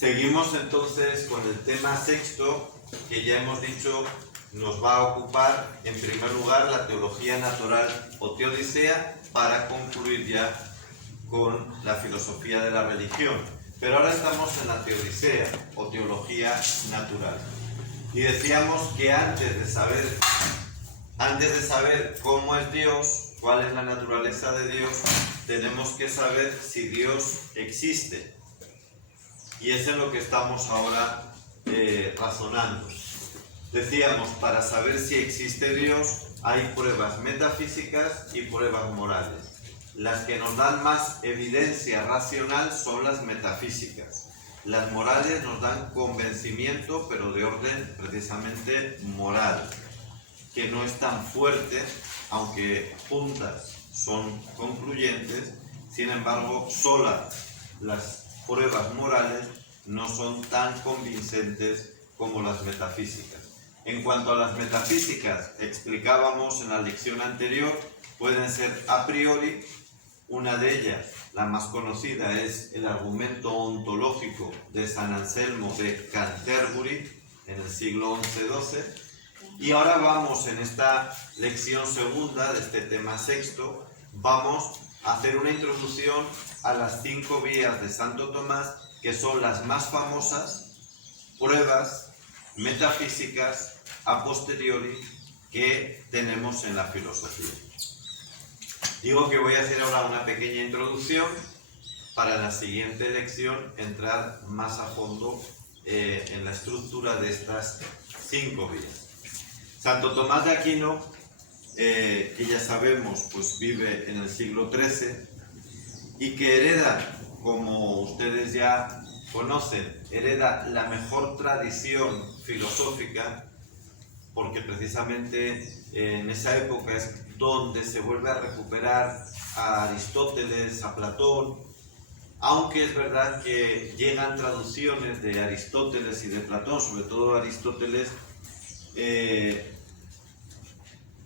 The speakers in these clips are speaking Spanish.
Seguimos entonces con el tema sexto, que ya hemos dicho nos va a ocupar en primer lugar la teología natural o teodicea, para concluir ya con la filosofía de la religión. Pero ahora estamos en la teodicea o teología natural. Y decíamos que antes de saber cómo es Dios, cuál es la naturaleza de Dios, tenemos que saber si Dios existe. Y eso es lo que estamos ahora razonando. Decíamos, para saber si existe Dios, hay pruebas metafísicas y pruebas morales. Las que nos dan más evidencia racional son las metafísicas. Las morales nos dan convencimiento, pero de orden precisamente moral, que no es tan fuerte, aunque juntas son concluyentes. Sin embargo, solas las pruebas morales no son tan convincentes como las metafísicas. En cuanto a las metafísicas, explicábamos en la lección anterior, pueden ser a priori. Una de ellas, la más conocida, es el argumento ontológico de San Anselmo de Canterbury en el siglo XI-XII. Y ahora vamos, en esta lección segunda de este tema sexto, vamos a hacer una introducción a las 5 vías de Santo Tomás, que son las más famosas pruebas metafísicas a posteriori que tenemos en la filosofía. Digo que voy a hacer ahora una pequeña introducción para la siguiente lección entrar más a fondo en la estructura de estas 5 vías. Santo Tomás de Aquino, que ya sabemos, pues vive en el siglo XIII y que hereda, como ustedes ya conocen, hereda la mejor tradición filosófica, porque precisamente en esa época es donde se vuelve a recuperar a Aristóteles, a Platón, aunque es verdad que llegan traducciones de Aristóteles y de Platón, sobre todo Aristóteles,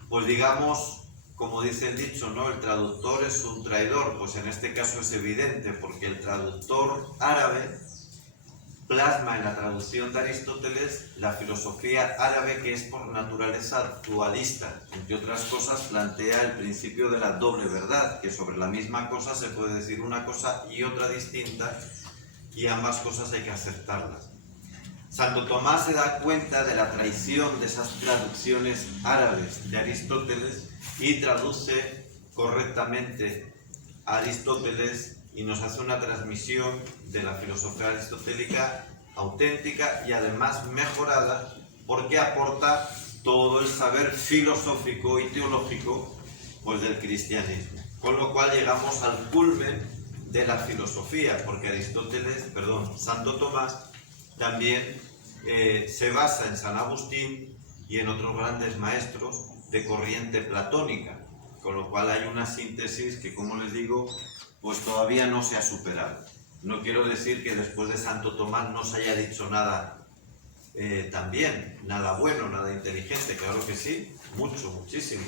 pues digamos, como dice el dicho, ¿no? El traductor es un traidor. Pues en este caso es evidente, porque el traductor árabe plasma en la traducción de Aristóteles la filosofía árabe, que es por naturaleza dualista. Entre otras cosas, plantea el principio de la doble verdad, que sobre la misma cosa se puede decir una cosa y otra distinta, y ambas cosas hay que aceptarlas. Santo Tomás se da cuenta de la traición de esas traducciones árabes de Aristóteles y traduce correctamente a Aristóteles y nos hace una transmisión de la filosofía aristotélica auténtica y además mejorada, porque aporta todo el saber filosófico y teológico, pues, del cristianismo. Con lo cual llegamos al culmen de la filosofía, porque Santo Tomás también se basa en San Agustín y en otros grandes maestros de corriente platónica, con lo cual hay una síntesis que, como les digo, pues todavía no se ha superado. No quiero decir que después de Santo Tomás no se haya dicho nada también, nada bueno, nada inteligente, claro que sí, mucho, muchísimo,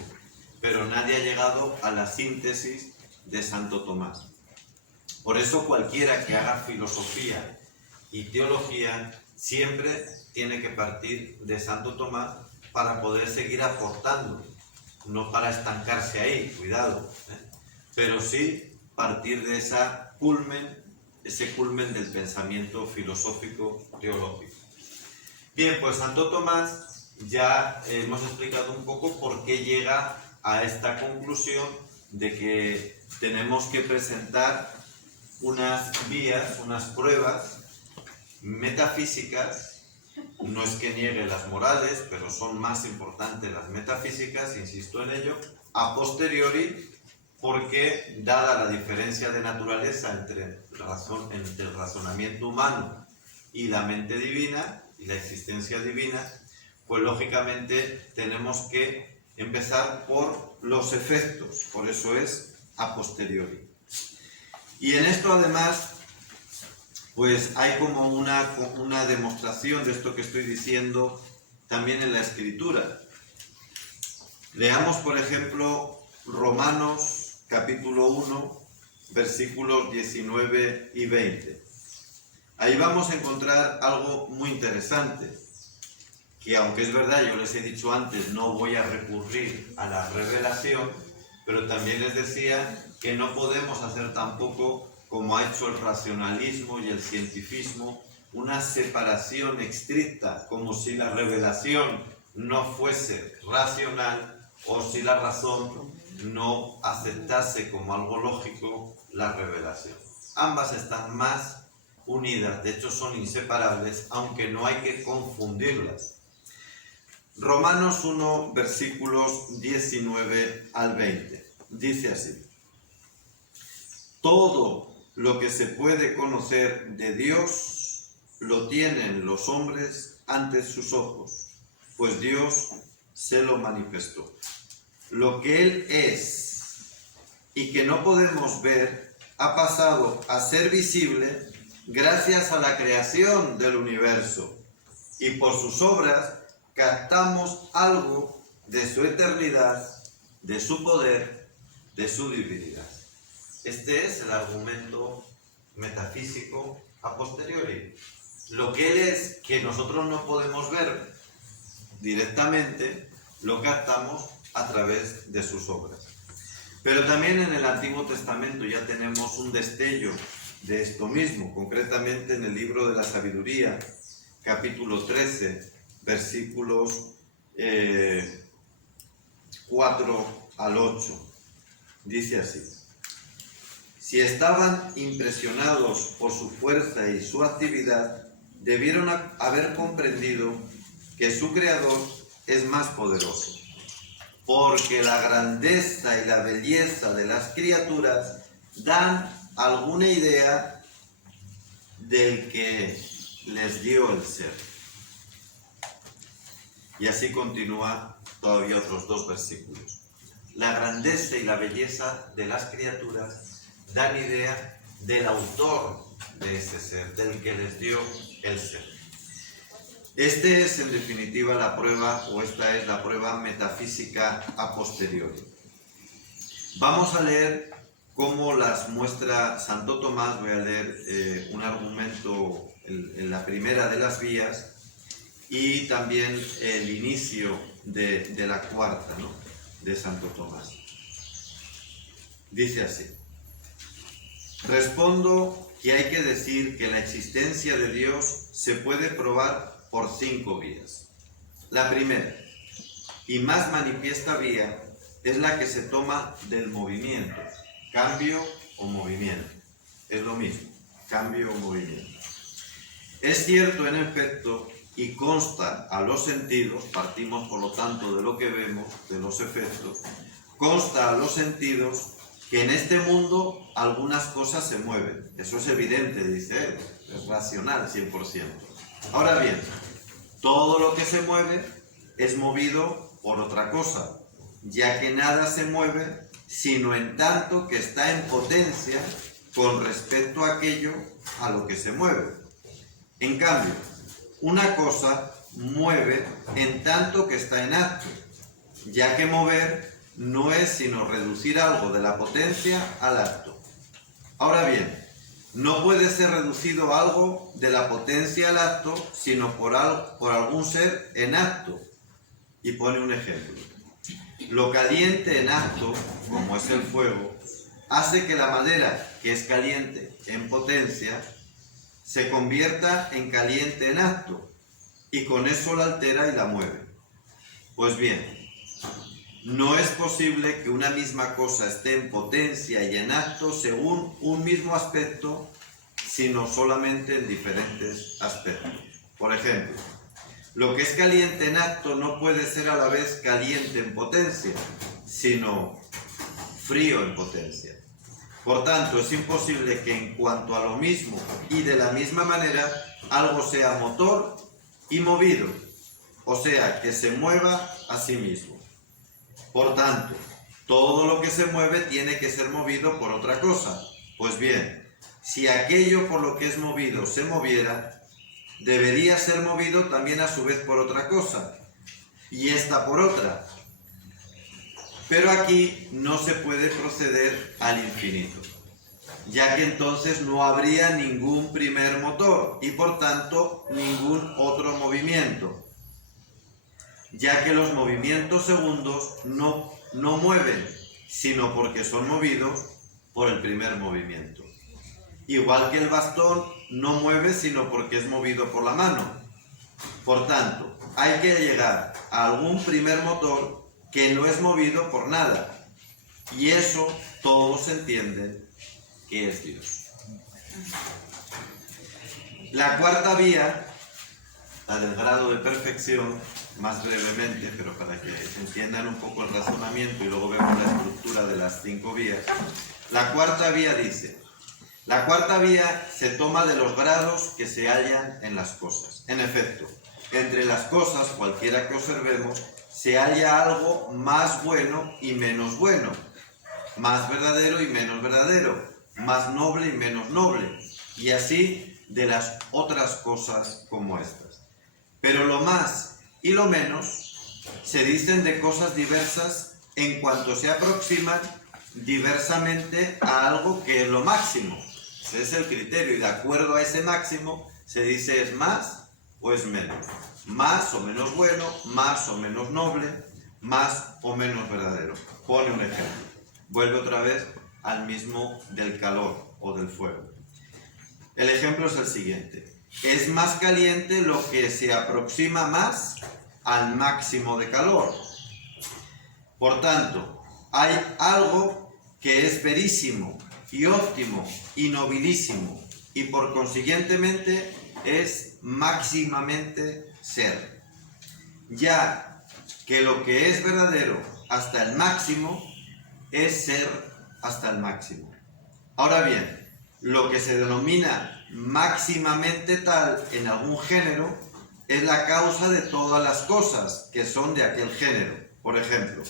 pero nadie ha llegado a la síntesis de Santo Tomás. Por eso cualquiera que haga filosofía y teología siempre tiene que partir de Santo Tomás para poder seguir aportando, no para estancarse ahí, cuidado, pero sí partir de ese culmen del pensamiento filosófico teológico. Bien, pues Santo Tomás ya hemos explicado un poco por qué llega a esta conclusión de que tenemos que presentar unas vías, unas pruebas metafísicas. No es que niegue las morales, pero son más importantes las metafísicas, insisto en ello, a posteriori, porque dada la diferencia de naturaleza entre el razonamiento humano y la mente divina y la existencia divina, pues lógicamente tenemos que empezar por los efectos, por eso es a posteriori. Y en esto además, pues hay como una demostración de esto que estoy diciendo también en la Escritura. Leamos, por ejemplo, Romanos capítulo 1, versículos 19 y 20. Ahí vamos a encontrar algo muy interesante, que aunque es verdad, yo les he dicho antes, no voy a recurrir a la revelación, pero también les decía que no podemos hacer tampoco, como ha hecho el racionalismo y el cientifismo, una separación estricta, como si la revelación no fuese racional o si la razón no aceptase como algo lógico la revelación. Ambas están más unidas, de hecho son inseparables, aunque no hay que confundirlas. Romanos 1, versículos 19 al 20, dice así: todo lo que se puede conocer de Dios lo tienen los hombres ante sus ojos, pues Dios se lo manifestó. Lo que Él es y que no podemos ver ha pasado a ser visible gracias a la creación del universo, y por sus obras captamos algo de su eternidad, de su poder, de su divinidad. Este es el argumento metafísico a posteriori. Lo que Él es, que nosotros no podemos ver directamente, lo captamos a través de sus obras. Pero también en el Antiguo Testamento ya tenemos un destello de esto mismo, concretamente en el libro de la Sabiduría, capítulo 13, versículos 4 al 8. Dice así: si estaban impresionados por su fuerza y su actividad, debieron haber comprendido que su Creador es más poderoso, porque la grandeza y la belleza de las criaturas dan alguna idea del que les dio el ser. Y así continúa todavía otros 2 versículos. La grandeza y la belleza de las criaturas dan idea del autor de ese ser, del que les dio el ser. Este es en definitiva la prueba, o esta es la prueba metafísica a posteriori. Vamos a leer cómo las muestra Santo Tomás. Voy a leer un argumento en la primera de las vías y también el inicio de la cuarta, ¿no?, de Santo Tomás. Dice así: respondo que hay que decir que la existencia de Dios se puede probar por 5 vías. La primera y más manifiesta vía es la que se toma del movimiento, cambio o movimiento. Es lo mismo, cambio o movimiento. Es cierto, en efecto, y consta a los sentidos, partimos por lo tanto de lo que vemos, de los efectos, consta a los sentidos que en este mundo algunas cosas se mueven. Eso es evidente, dice él, es racional 100%. Ahora bien, todo lo que se mueve es movido por otra cosa, ya que nada se mueve sino en tanto que está en potencia con respecto a aquello a lo que se mueve. En cambio, una cosa mueve en tanto que está en acto, ya que mover no es sino reducir algo de la potencia al acto. Ahora bien, no puede ser reducido algo de la potencia al acto, sino por algún ser en acto. Y pone un ejemplo. Lo caliente en acto, como es el fuego, hace que la madera, que es caliente en potencia, se convierta en caliente en acto, y con eso la altera y la mueve. Pues bien, no es posible que una misma cosa esté en potencia y en acto según un mismo aspecto, sino solamente en diferentes aspectos. Por ejemplo, lo que es caliente en acto no puede ser a la vez caliente en potencia, sino frío en potencia. Por tanto, es imposible que en cuanto a lo mismo y de la misma manera algo sea motor y movido, o sea, que se mueva a sí mismo. Por tanto, todo lo que se mueve tiene que ser movido por otra cosa. Pues bien, si aquello por lo que es movido se moviera, debería ser movido también a su vez por otra cosa, y esta por otra. Pero aquí no se puede proceder al infinito. ya que entonces no habría ningún primer motor y por tanto ningún otro movimiento, ya que los movimientos segundos no mueven, sino porque son movidos por el primer movimiento. Igual que el bastón no mueve, sino porque es movido por la mano. Por tanto, hay que llegar a algún primer motor que no es movido por nada. Y eso todos entienden que es Dios. La cuarta vía, la del grado de perfección, más brevemente, pero para que entiendan un poco el razonamiento y luego vemos la estructura de las 5 vías. La cuarta vía dice: la cuarta vía se toma de los grados que se hallan en las cosas. En efecto, entre las cosas, cualquiera que observemos, se halla algo más bueno y menos bueno, más verdadero y menos verdadero, más noble y menos noble, y así de las otras cosas como estas. Pero lo más y lo menos se dicen de cosas diversas en cuanto se aproximan diversamente a algo que es lo máximo. Ese es el criterio, y de acuerdo a ese máximo se dice es más o es menos, más o menos bueno, más o menos noble, más o menos verdadero. Pone un ejemplo. Vuelve otra vez al mismo del calor o del fuego. El ejemplo es el siguiente: es más caliente lo que se aproxima más al máximo de calor. Por tanto, hay algo que es verísimo y óptimo y nobilísimo, y por consiguientemente es máximamente ser, ya que lo que es verdadero hasta el máximo es ser hasta el máximo. Ahora bien, lo que se denomina máximamente tal en algún género es la causa de todas las cosas que son de aquel género. Por ejemplo,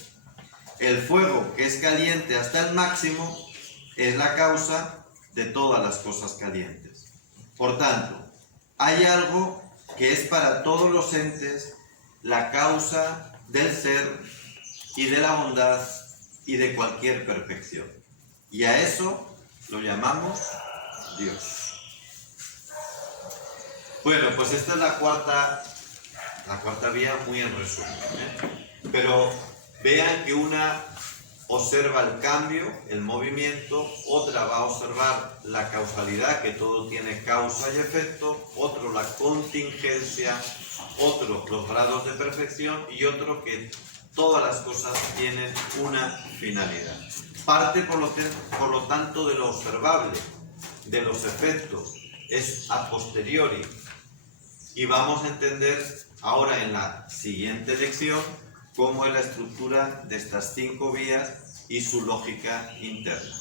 el fuego, que es caliente hasta el máximo, es la causa de todas las cosas calientes. Por tanto, hay algo que es para todos los entes la causa del ser y de la bondad y de cualquier perfección. Y a eso lo llamamos Dios. Bueno, pues esta es la cuarta vía, muy en resumen, Pero vean que una observa el cambio, el movimiento, otra va a observar la causalidad, que todo tiene causa y efecto, otro la contingencia, otro los grados de perfección y otro que todas las cosas tienen una finalidad. Parte por lo tanto de lo observable, de los efectos, es a posteriori. Y vamos a entender ahora en la siguiente lección cómo es la estructura de estas 5 vías y su lógica interna.